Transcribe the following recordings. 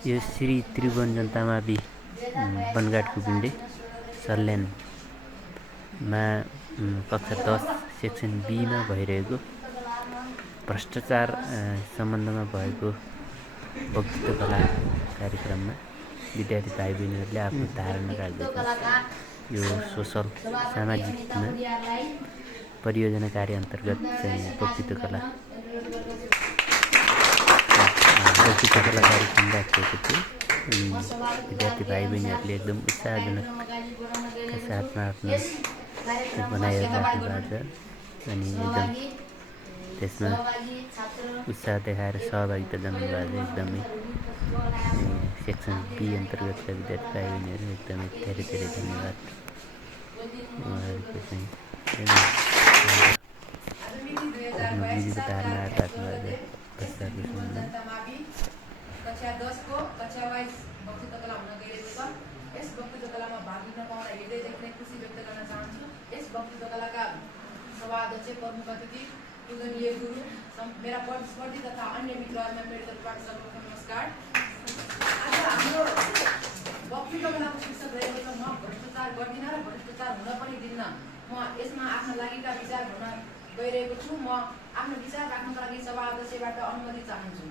यो श्री त्रिभुवन जनतामावि बनगाडको पिण्डे सल्यानमा कक्षा 10 सेक्सन बीमा भइरहेको भ्रष्टाचार सम्बन्धमा भएको वक्तृत्व कला कार्यक्रममा विद्यार्थी भाइ बहिनीहरूले आफ्नो धारणा राख्दछन्। यो सोसल सामाजिकमा परियोजना कार्य अन्तर्गत चाहिँ वक्तृत्व कला कार्यक्रम राखिएको थियो। अनि विद्यार्थी भाइ बहिनीहरूले एकदम उत्साहजनकका साथमा आफ्नो बनाएर राख्नु भएको छ। अनि एकदम त्यसमा उत्साह देखाएर सहभागिता जनाउनु भएको छ। एकदमै सेक्सन बी अन्तर्गतका विद्यार्थी भाइ बहिनीहरू एकदमै धेरै धेरै धन्यवाद। उहाँहरूको चाहिँ आफ्नो विधिको धारणा राख्नु भएको कक्षा 10 को कक्षा वाइज वक्तृत्व कला हुन गइरहेको छ। यस वक्तृत्व कलामा भाग लिन पाउँदा हृदयदेखि नै खुसी व्यक्त गर्न चाहन्छु। यस वक्तृत्व कलाका सभाध्यक्ष प्रमुख अतिथि पूजनीय गुरु मेरा प्रतिस्पर्धी तथा अन्य मित्रहरूलाई मेरो तर्फबाट सर्वप्रथम नमस्कार। आज हाम्रो वक्तृत्व कलाको शीर्षक रहेको छ म भ्रष्टाचार गर्दिनँ र भ्रष्टाचार हुन पनि दिन्न। म यसमा आफ्ना लागिका विचार भन्न गइरहेको छु। म आफ्नो विचार राख्नका लागि सभा अध्यक्षबाट अनुमति चाहन्छु।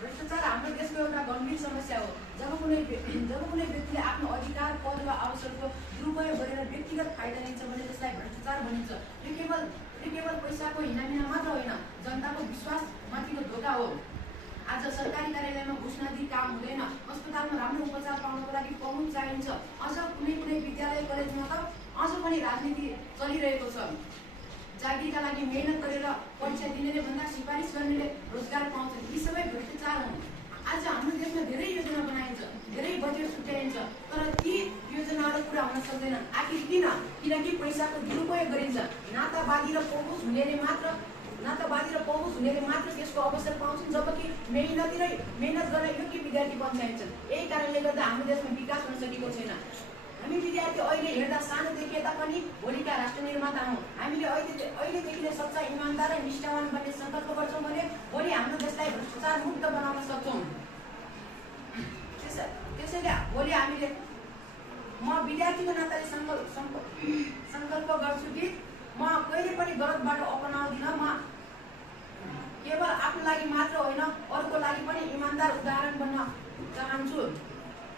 भ्रष्टाचार हाम्रो देशको एउटा गम्भीर समस्या हो। जब कुनै व्यक्तिले आफ्नो अधिकार पद वा अवसरको दुरुपयोग गरेर व्यक्तिगत फाइदा लिन्छ भने त्यसलाई भ्रष्टाचार भनिन्छ। यो केवल पैसाको हिनामिना मात्र होइन, जनताको विश्वासमाथिको धोका हो। आज सरकारी कार्यालयमा घुस नदिई काम हुँदैन। अस्पतालमा राम्रो उपचार पाउनको लागि पहुँच चाहिन्छ। अझ कुनै विद्यालय कलेजमा त अझ पनि राजनीति चलिरहेको छ। जागिरका लागि मेहनत गरेर परीक्षा दिनेले भन्दा सिफारिस गर्नेले रोजगार पाउँछन्। यी सबै भ्रष्टाचार हुन्। आज हाम्रो देशमा धेरै योजना बनाइन्छ, धेरै बजेट छुट्याइन्छ, तर ती योजनाहरू पुरा हुन सक्दैनन्। आखिर किन? किनकि पैसाको दुरुपयोग गरिन्छ। नातावादी र पहुँच हुनेले मात्र त्यसको अवसर पाउँछन्, जबकि मेहनत गर्न योग्य विद्यार्थी बन्न चाहिन्छन्। यही कारणले गर्दा हाम्रो देशमा विकास हुन सकेको छैन। हामी विद्यार्थी अहिले हेर्दा सानो देखिए तापनि भोलिका राष्ट्र निर्माता हौँ। हामीले अहिलेदेखि नै सच्चा, इमान्दार र निष्ठावान बन्ने सङ्कल्प गर्छौँ भने भोलि हाम्रो देशलाई भ्रष्टाचार मुक्त बनाउन सक्छौँ। त्यसैले भोलि हामीले म विद्यार्थीको नाताले सङ्कल्प गर्छु कि म कहिले पनि गलत बाटो अपनाउँदिनँ। म केवल आफ्नो लागि मात्र होइन, अरूको लागि पनि इमान्दार उदाहरण बन्न चाहन्छु।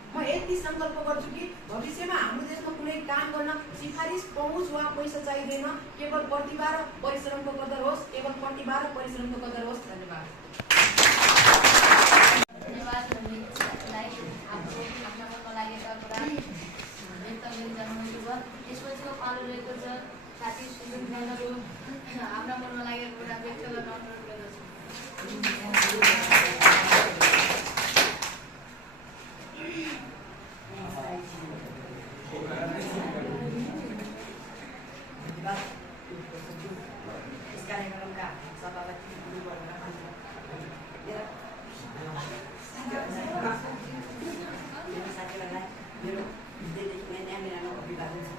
म यति सङ्कल्प गर्छु कि भविष्यमा हाम्रो देशमा कुनै काम गर्न सिफारिस, पहुँच वा पैसा चाहिँदैन। केवल प्रतिभा र परिश्रमको कदर होस्। धन्यवाद। आफ्ना मनमा लागेका कुरा व्यक्त गरिरहनुहुन्छ। यसपछिको पालो रहेको छ साथी सुजन बहादुर आफ्ना मनमा लागेको कुरा व्यक्त गर्न अनुरोध गर्दछु। यस कार्यक्रमका सभापति मेरो साथीहरूलाई मेरो हृदयदेखि नै न्यानो अभिवादन छ।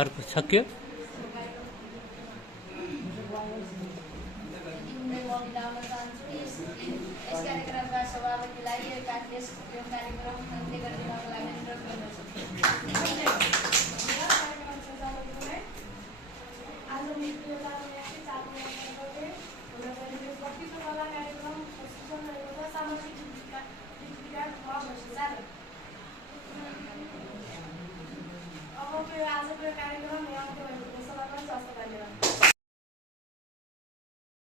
अर्को सक्यो यस कार्यक्रमका सभापतिलाई यस कार्यक्रम अन्त्य गरिदिनको लागि अनुरोध गर्दछु। आज वक्तृत्व कला कार्यक्रम सामाजिक विकास भ्रष्टाचार अब आजको कार्यक्रम यहाँ सभामा स्वास्थ्य कार्यक्रम